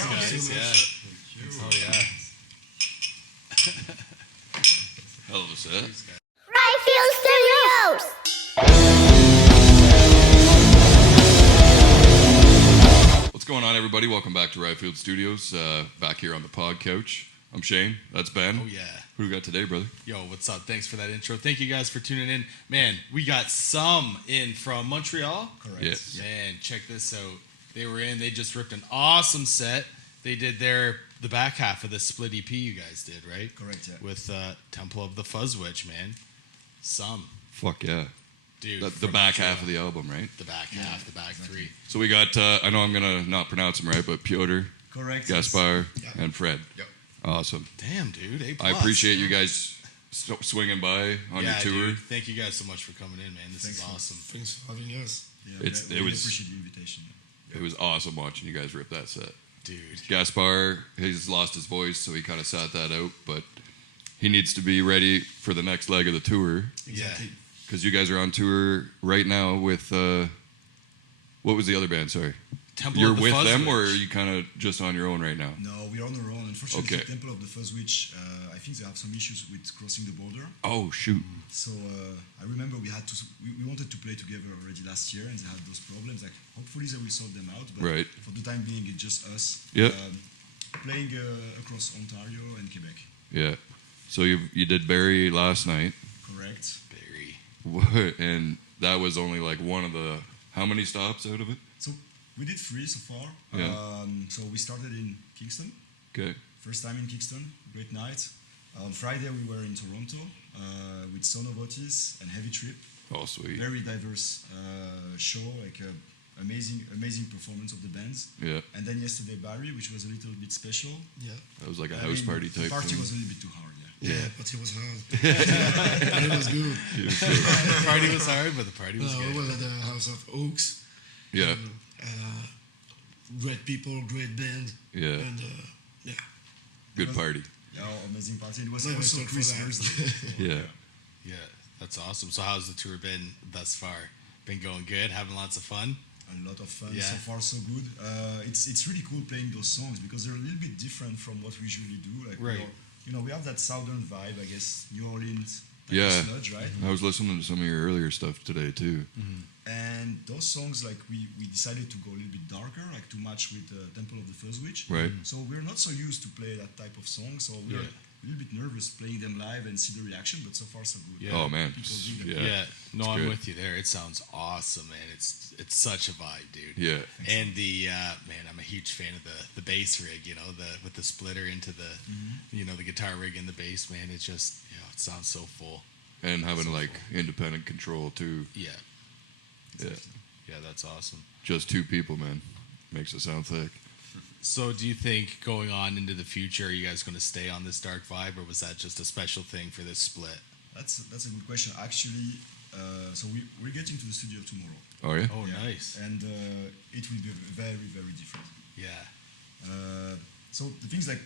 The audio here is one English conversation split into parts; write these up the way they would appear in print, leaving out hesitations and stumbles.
Cheers, guys. Yeah. Oh, yeah. Hell of a set. Rayfield Studios! What's going on, everybody? Welcome back to Ryfield Studios. Back here on the pod couch. I'm Shane. That's Ben. Oh, yeah. Who do we got today, brother? Yo, what's up? Thanks for that intro. Thank you guys for tuning in. Man, we got Seum in from Montreal. Correct. Yes. Man, check this out. They were in. They just ripped an awesome set. They did the back half of the split EP you guys did, right? Correct, yeah. With Temple of the Fuzzwitch, man. Seum. Fuck yeah. Dude. The from back Montreal. half of the album, right? The back half, the back three. So we got, I know I'm going to not pronounce them right, but Piotr, Correct. Gaspar, Yeah. and Fred. Yep. Awesome. Damn, dude. A+. I appreciate you guys swinging by on your tour. Dude, thank you guys so much for coming in, man. This is awesome. Thanks for having us. Yeah, We appreciate the invitation. It was awesome watching you guys rip that set. Dude. Gaspar, he's lost his voice, so he kind of sat that out, but he needs to be ready for the next leg of the tour. Exactly. Because you guys are on tour right now with, what was the other band, sorry? Temple You're of the with them, Fuzzwitch. or are you kind of just on your own right now? No, we're on our own. Unfortunately, Okay. the Temple of the Fuzzwitch, I think they have some issues with crossing the border. Oh, shoot. So I remember we wanted to play together already last year, and they had those problems. Like, hopefully they will sort them out. But Right. for the time being, it's just us. Yep. Playing across Ontario and Quebec. Yeah. So you did Barrie last night, Correct. Very. and that was only like one of the, how many stops out of it? So we did 3 so far. Yeah. So we started in Kingston. Okay. First time in Kingston, great night. On Friday we were in Toronto with Son of Otis and Heavy Trip. Oh, sweet. Very diverse show, like amazing performance of the bands. Yeah. And then yesterday Barrie, which was a little bit special. Yeah. That was like a I house mean, party type The party thing. was a little bit too hard. Yeah, but it was hard. But it was good. The party was hard, but the party was We good. were at the House of Oaks. Yeah. Great people, great band. Yeah. And yeah. Good party. Yeah, amazing party. It was Never also stopped for Christmas. that. Yeah. Yeah, that's awesome. So how's the tour been thus far? Been going good? Having lots of fun? A lot of fun. Yeah. So far, so good. It's really cool playing those songs because they're a little bit different from what we usually do. Like, Right. we have that southern vibe, I guess, New Orleans, Yeah. sludge, right? I was listening to some of your earlier stuff today, too. And those songs, like, we decided to go a little bit darker, like to match with Temple of the Fuzzwitch. Right. So we're not so used to play that type of song, so we're Yeah. a little bit nervous playing them live and see the reaction, but so far so good. Yeah. Oh, man. People dig Yeah. them. Yeah. No, It's I'm good. with you there. It sounds awesome, man. It's such a vibe, dude. Yeah. And the man, I'm a huge fan of the bass rig. With the splitter into the the guitar rig and the bass, man. It's just it sounds so full. And having like independent control, too. Yeah. Yeah. Yeah, that's awesome. Just 2 people, man. Makes it sound thick. So, do you think going on into the future, are you guys going to stay on this dark vibe, or was that just a special thing for this split? That's a good question. Actually, so we're getting to the studio tomorrow. Oh, yeah? Oh, Yeah. nice. And it will be very, very different. Yeah. So the things like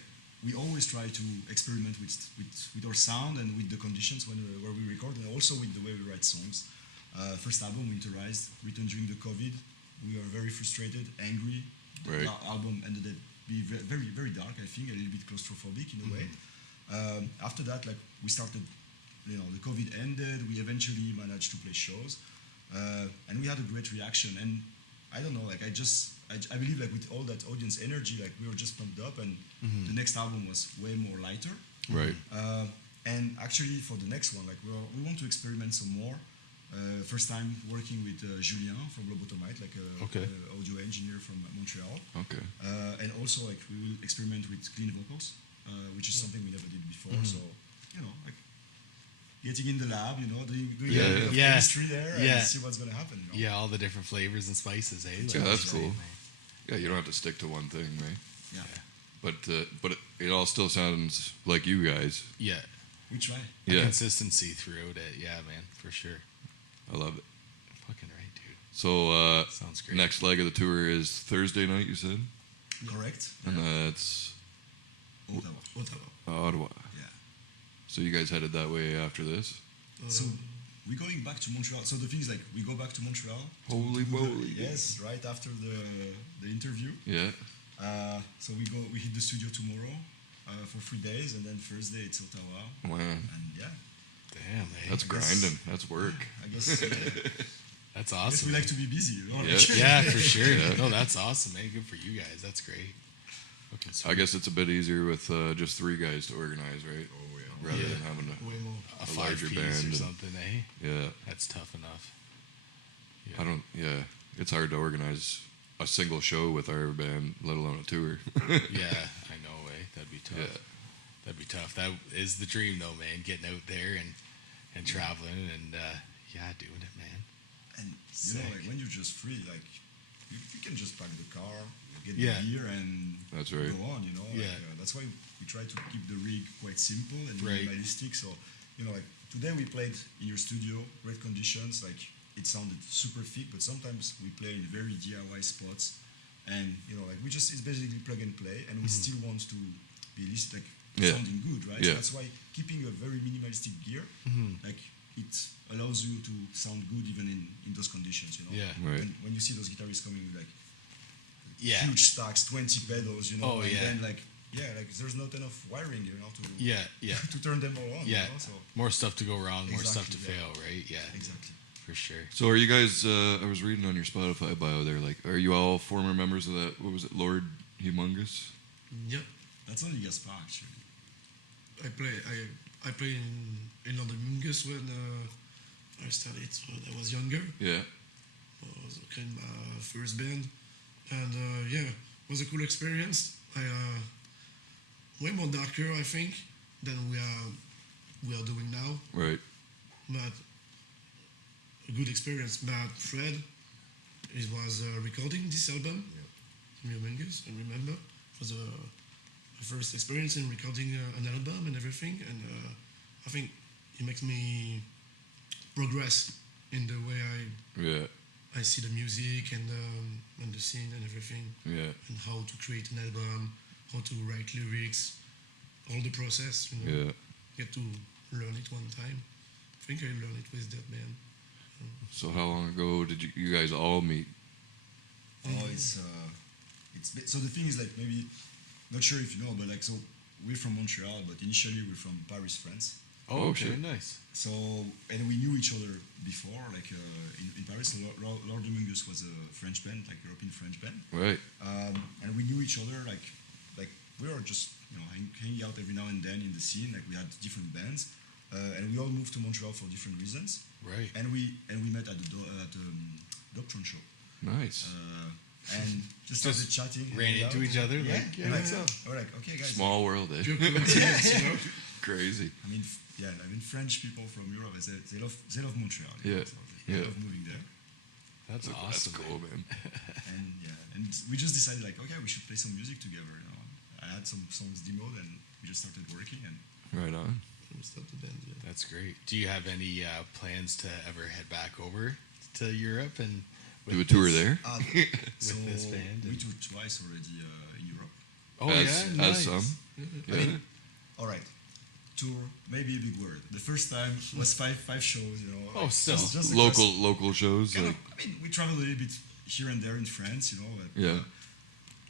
we always try to experiment with our sound and with the conditions where we record, and also with the way we write songs. First album, Winterized, written during the COVID. We were very frustrated, angry. Right. The album ended up being very, very dark, I think, a little bit claustrophobic in a way. After that, like we started, the COVID ended. We eventually managed to play shows, and we had a great reaction. And I don't know, like I believe like with all that audience energy, like we were just pumped up, and the next album was way more lighter. Right. And actually, for the next one, like we want to experiment some more. First time working with Julien from Lobotomite, like Okay. a audio engineer from Montreal. Okay. And also, like we will experiment with clean vocals, which is something we never did before. So, like getting in the lab, doing Yeah, a bit of yeah. chemistry there Yeah. and see what's gonna happen. Yeah, all the different flavors and spices, eh? Yeah, that's cool. Yeah, you don't have to stick to one thing, right? Yeah, But it all still sounds like you guys. Yeah. we try. Yeah. Consistency throughout it. Yeah, man, for sure. I love it. Fucking right, dude. So, Sounds great. next leg of the tour is Thursday night, you said? Correct. And that's Ottawa. Ottawa. Yeah. So you guys headed that way after this? So we're going back to Montreal. So the thing is, like, we go back to Montreal. Holy moly. Yes, right after the interview. Yeah. So we hit the studio tomorrow for 3 days, and then Thursday it's Ottawa, Man, and yeah, Damn, man. that's I guess- grinding. That's work. I guess, That's I guess awesome. we like to be busy, you know? Yeah. Yeah, for sure. Yeah. No, that's awesome, man. Good for you guys. That's great. Okay, so I guess it's a bit easier with just 3 guys to organize, right? Oh yeah. Rather Yeah. than having to. Way more. a a larger 5 piece band or and- something, eh? Yeah. That's tough enough. I don't. Yeah, it's hard to organize a single show with our band, let alone a tour. Yeah, I know, eh? That'd be tough. Yeah. That'd be tough. That is the dream, though, man. Getting out there and traveling and yeah, doing it, man. And you Sick. know, like when you're just free, like you can just pack the car, get Yeah. the gear, and That's right. go on. You know, Yeah. that's why we try to keep the rig quite simple and Right. minimalistic. So you know, like today we played in your studio, great conditions. Like it sounded super thick, but sometimes we play in very DIY spots, and you know, like it's basically plug and play, and we still want to be like Yeah. sounding good, right? Yeah. So that's why keeping a very minimalistic gear, like it allows you to sound good even in those conditions, you know. Yeah. Right. When you see those guitarists coming with like Yeah. huge stacks, 20 pedals, you know, Oh, and yeah. then like there's not enough wiring, you know, to Yeah, yeah. to turn them all on. Yeah. You know? So More stuff to go wrong, more stuff to Exactly, yeah. fail, right? Yeah, exactly. for sure. So are you guys? I was reading on your Spotify bio there. Like, are you all former members of that? What was it, Lord Humongous? Yeah. That's only Gaspar actually. I played in London Mungus when I started when I was younger. Yeah. It was kind of my first band, and yeah, it was a cool experience. Way more darker, I think, than we are doing now, Right. but a good experience. But Fred, he was recording this album, Mungus, I remember. It was a first experience in recording an album and everything, and I think it makes me progress in the way Yeah. I see the music and the scene and everything, Yeah. and how to create an album, how to write lyrics, all the process. You know, Yeah. get to learn it one time. I think I learned it with that band. So how long ago did you guys all meet? Oh, so the thing is like maybe not sure if you know, but like so we're from Montreal, but initially we're from Paris, France. Oh, Oh, okay, shit. nice. So and we knew each other before, like in Paris. Lord Domingus was a French band, like European French band, Right. and we knew each other like we were just hanging out every now and then in the scene. Like we had different bands, and we all moved to Montreal for different reasons. Right. And we met at the Doctron show, Nice. and just started chatting. ran hanging into out, each other, Yeah, like, yeah, and what's up? We're like, okay, guys. Small world, eh? Pure coincidence, you know. Crazy. I mean, French people from Europe, they love Montreal. you Yeah, know, so they yeah. love moving there. That's That's awesome. cool, man. And we just decided like, okay, we should play some music together. You know, I had some songs demoed, and we just started working. And Right on. We started the band, yeah. That's great. Do you have any plans to ever head back over to Europe and with Do a tour this- there. so this band we and- toured twice already in Europe. Oh as, yeah, as nice. some. I Yeah. mean, all right, tour maybe a big word. The first time was five shows. You know, Oh, still. just Local shows. Kind Like, of, I mean, we traveled a little bit here and there in France, you know. But, Yeah.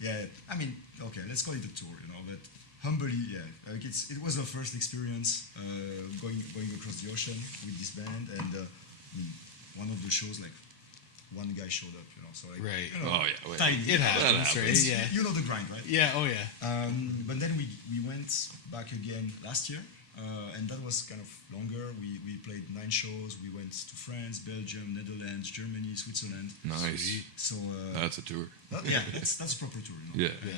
yeah. I mean, okay, let's call it a tour, you know. But humbly, yeah, like it was our first experience going across the ocean with this band, and I mean, one of the shows, like one guy showed up, you know. So like, Right. you know, Oh, yeah, wait. tiny. It happens, happens. right? Yeah. You know the grind, right? Yeah. Oh yeah. But then we went back again last year, and that was kind of longer. We played 9 shows. We went to France, Belgium, Netherlands, Germany, Switzerland. nice. Sweet. So That's a tour. yeah, that's a proper tour. You know? Yeah.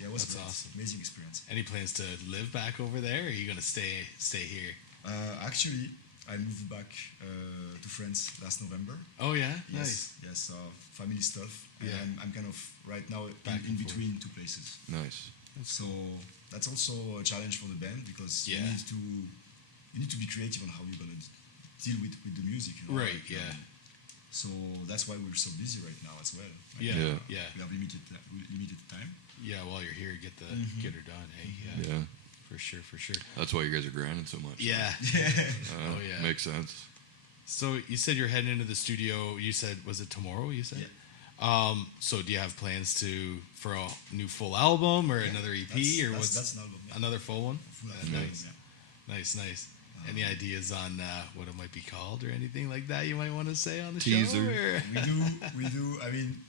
Yeah, it was That's great. awesome. Amazing experience. Any plans to live back over there, or are you gonna stay here? Actually, I moved back to France last November. Oh yeah. Nice. Yes, family stuff. Yeah. And I'm kind of right now Back in and forth. between 2 places. Nice. So that's also a challenge for the band because Yeah. you need to be creative on how you're gonna deal with the music. You know? Right. Like, Yeah. so that's why we're so busy right now as well. Like, Yeah. Yeah. Yeah. we have limited time. Yeah. While you're here, get her done. Hey. Yeah. Yeah. For sure. For sure. That's why you guys are grinding so much. Yeah. Uh, Oh, yeah. Makes sense. So you said you're heading into the studio. You said was it tomorrow? You said. Yeah. So do you have plans for a new full album or another EP or what's that's an album. Yeah. another full one? Full Yeah, album, nice. yeah. Nice. Any ideas on what it might be called or anything like that you might want to say on the Teaser. show? Or? We do. I mean,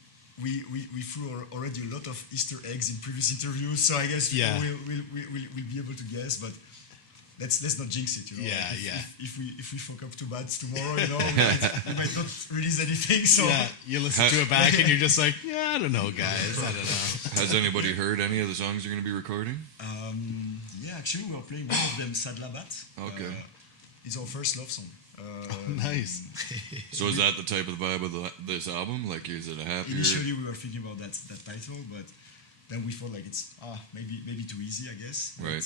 we threw already a lot of Easter eggs in previous interviews, so I guess Yeah. we'll be able to guess, but let's not jinx it, you know. Yeah, Like yeah. If we fuck up too bad tomorrow, you know, we might not release anything. So Yeah, you listen to it back and you're just like, yeah, I don't know, guys. I don't know. Has anybody heard any of the songs you're going to be recording? yeah, actually, we are playing one of them, Sad Labat. Okay. It's our first love song. Nice. So is that the type of vibe of this album? Like, is it a happier? Initially, we were thinking about that title, but then we thought like it's maybe too easy, I guess. But Right.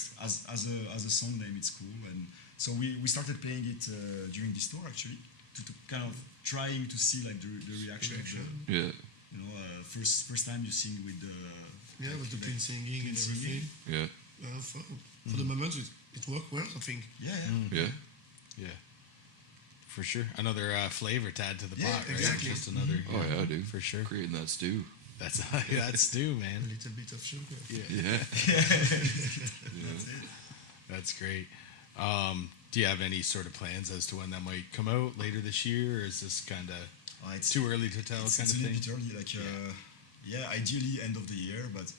As a song name, it's cool, and so we started playing it during this tour actually to kind of trying to see like the reaction. Of the, Yeah. you know, first time you sing with the With the clean singing and everything. Yeah. For the moment, it worked well, I think. Yeah. Yeah. For sure. Another flavor to add to the Yeah, pot, right? exactly. Just another. Oh yeah, dude. For sure. Creating that stew. That's stew, man. A little bit of sugar. Yeah. Yeah. That's great. Do you have any sort of plans as to when that might come out later this year, or is this kind of It's too early to tell it's kind a of little thing? bit early, like ideally end of the year, but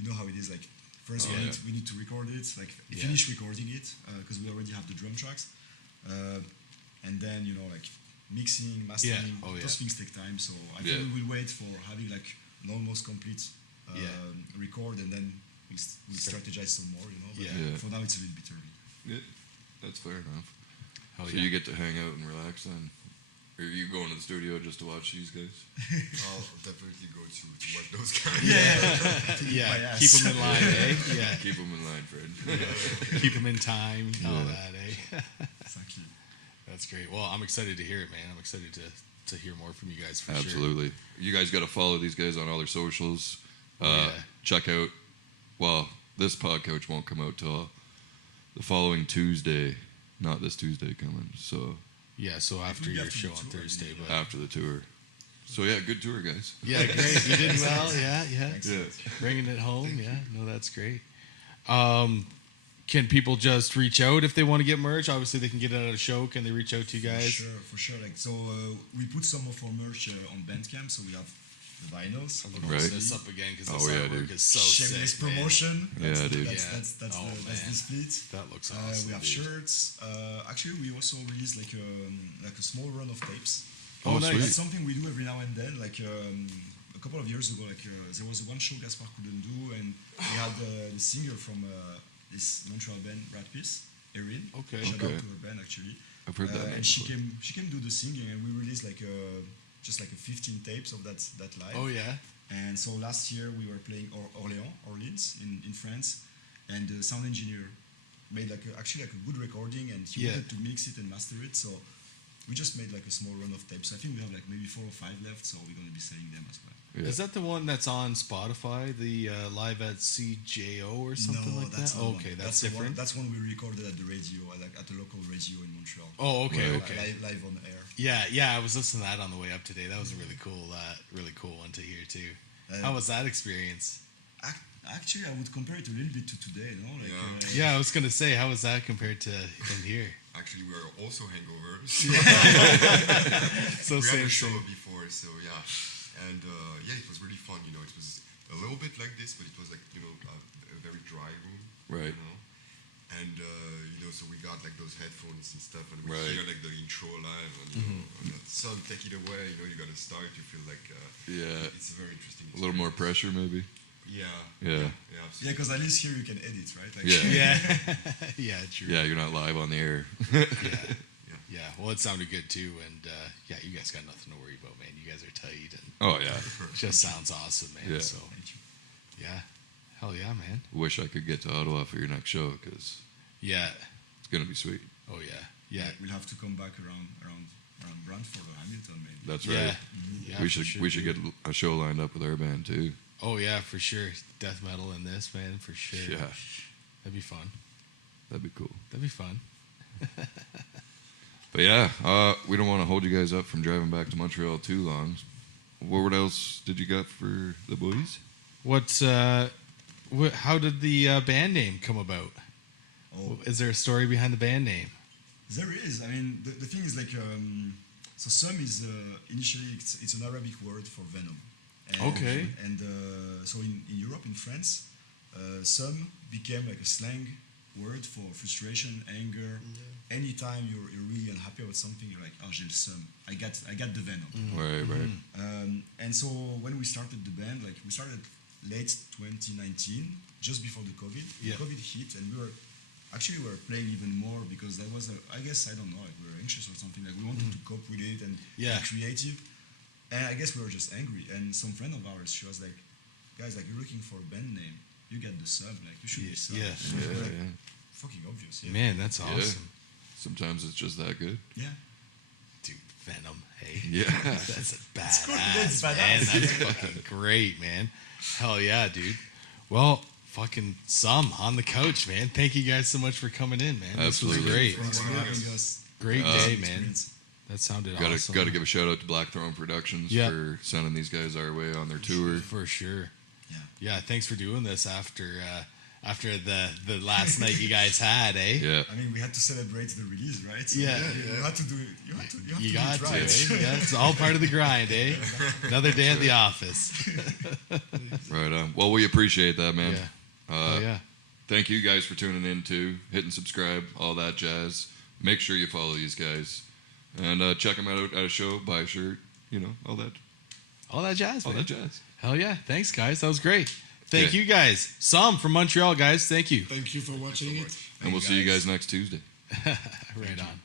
you know how it is. Like first we need to record it, like finish recording it because we already have the drum tracks, and then you know like mixing, mastering, those things take time. So I think we will wait for having like an almost complete record, and then we'll strategize some more. You know, but Yeah. for now it's a little bit early. Yeah. That's fair enough. Hell So you get to hang out and relax then? Or are you going to the studio just to watch these guys? I'll definitely go to watch those guys. My Yeah, ass. keep them in line, eh? Yeah, Keep them in line, Fred. keep them in time, all that, eh? Exactly. That's great. Well, I'm excited to hear it, man. I'm excited to hear more from you guys for sure. Absolutely. You guys got to follow these guys on all their socials. Yeah. Check out, well, this podcast won't come out till the following Tuesday, not this Tuesday coming. So Yeah, so after will be your after show the on tour, Thursday, but after the tour. So yeah, good tour, guys. yeah, great. You did well. Yeah. Yeah. Bringing it home. Yeah, no, that's great. Can people just reach out if they want to get merch? Obviously, they can get it at a show. Can they reach out to you guys? For sure. Like so, we put some of our merch on Bandcamp. So we have the vinyls. I'm gonna Right. open this up again because Oh, this yeah, artwork dude. is so Shameless sick, man. promotion. Yeah, dude. That's the man. split. That looks awesome. We have dude. shirts. Actually, we also release like a small run of tapes. Oh, nice. nice. That's something we do every now and then. Like a couple of years ago, like there was one show Gaspar couldn't do, and we had the singer from this Montreal band, Rat Piece, Erin. Okay. Shout Okay. out to her band actually. I've heard that name And she before. came do the singing, and we released like just like a 15 tapes of that live. Oh yeah. And so last year we were playing Orleans in France, and the sound engineer made actually a good recording, and he wanted to mix it and master it. So we just made like a small run of tapes. I think we have like maybe 4 or 5 left, so we're going to be selling them as well. Yeah. Is that the one that's on Spotify? The live at CJO or something no, like that's that? not Okay, one. that's the different. One, that's one we recorded at the radio, at the local radio in Montreal. Oh, okay, Right. okay. Live on air. Yeah. I was listening to that on the way up today. That was a really cool one to hear too. How was that experience? Actually, I would compare it a little bit to today, no? Like, Yeah, I was gonna say, how was that compared to in here? Actually, we are also hangovers. So We had same a show thing. before, so yeah. And yeah, it was really fun, you know. It was a little bit like this, but it was like, you know, a very dry room. Right. You know? And, you know, so we got like those headphones and stuff, and we Right. hear like the intro live, and, you know, and the sun, take it away, you know, you gotta start, you feel like Yeah. it's a very interesting A little more experience. pressure, maybe. Yeah. Yeah. Yeah, yeah, absolutely. because at least here you can edit, right? Like, Yeah. Yeah, true. Yeah, you're not live on the air. Yeah. Well, it sounded good too, and yeah, you guys got nothing to worry about, man. You guys are tight, and Oh yeah. it just sounds awesome, man. Yeah. So, yeah, hell yeah, man. Wish I could get to Ottawa for your next show because Yeah. it's gonna be sweet. Oh yeah. We'll have to come back around Brantford or Hamilton, maybe. That's Yeah. right. Yeah, we for should sure, we should dude. get a show lined up with our band too. Oh yeah, for sure. Death metal in this, man, for sure. Yeah, That'd be fun. that'd be cool. That'd be fun. But yeah, we don't want to hold you guys up from driving back to Montreal too long. what else did you got for the boys? How did the band name come about? Oh, Is there a story behind the band name? there is. I mean, the thing is like, so Seum is initially it's an Arabic word for venom. And, Okay. And so in Europe, in France, Seum became like a slang word for frustration, anger. Anytime you're really unhappy about something, you're like, oh, j'ai le seum. I got the venom. Right. And so when we started the band, like we started late 2019, just before the COVID. Yeah. The COVID hit, and we were playing even more because that was I guess I don't know, like we were anxious or something. Like we wanted to cope with it and Yeah. be creative. And I guess we were just angry. And some friend of ours, she was like, guys, like you're looking for a band name, you get the sub, like you should be sub. Yeah. And we were like, Yeah. fucking obvious. Yeah. Man, that's awesome. Sometimes it's just that good. Yeah. Dude, Venom, hey. Yeah. That's a It's badass, badass. man. That's fucking great, man. Hell yeah, dude. Well, fucking Seum on the couch, man. Thank you guys so much for coming in, man. Absolutely. This was great. Thanks for having us. Great day, man. Experience. That sounded Got awesome. to give a shout out to Black Throne Productions Yeah. for sending these guys our way on their tour. For sure. Yeah. Yeah, thanks for doing this after the last night you guys had, eh? Yeah. I mean, we had to celebrate the release, right? So Yeah. You had to do it. You had to You do got it to, right. eh? Yeah, it's all part of the grind, eh? Another day at the office. Right on. Well, we appreciate that, man. Yeah. Oh, yeah. Thank you guys for tuning in too, hitting subscribe, all that jazz. Make sure you follow these guys and check them out at a show, buy a shirt, all that All that jazz, man. jazz. Hell yeah. Thanks, guys. That was great. Thank Okay. you, guys. Seum from Montreal, guys. Thank you. Thank you for watching it. And we'll see you guys next Tuesday. Right on.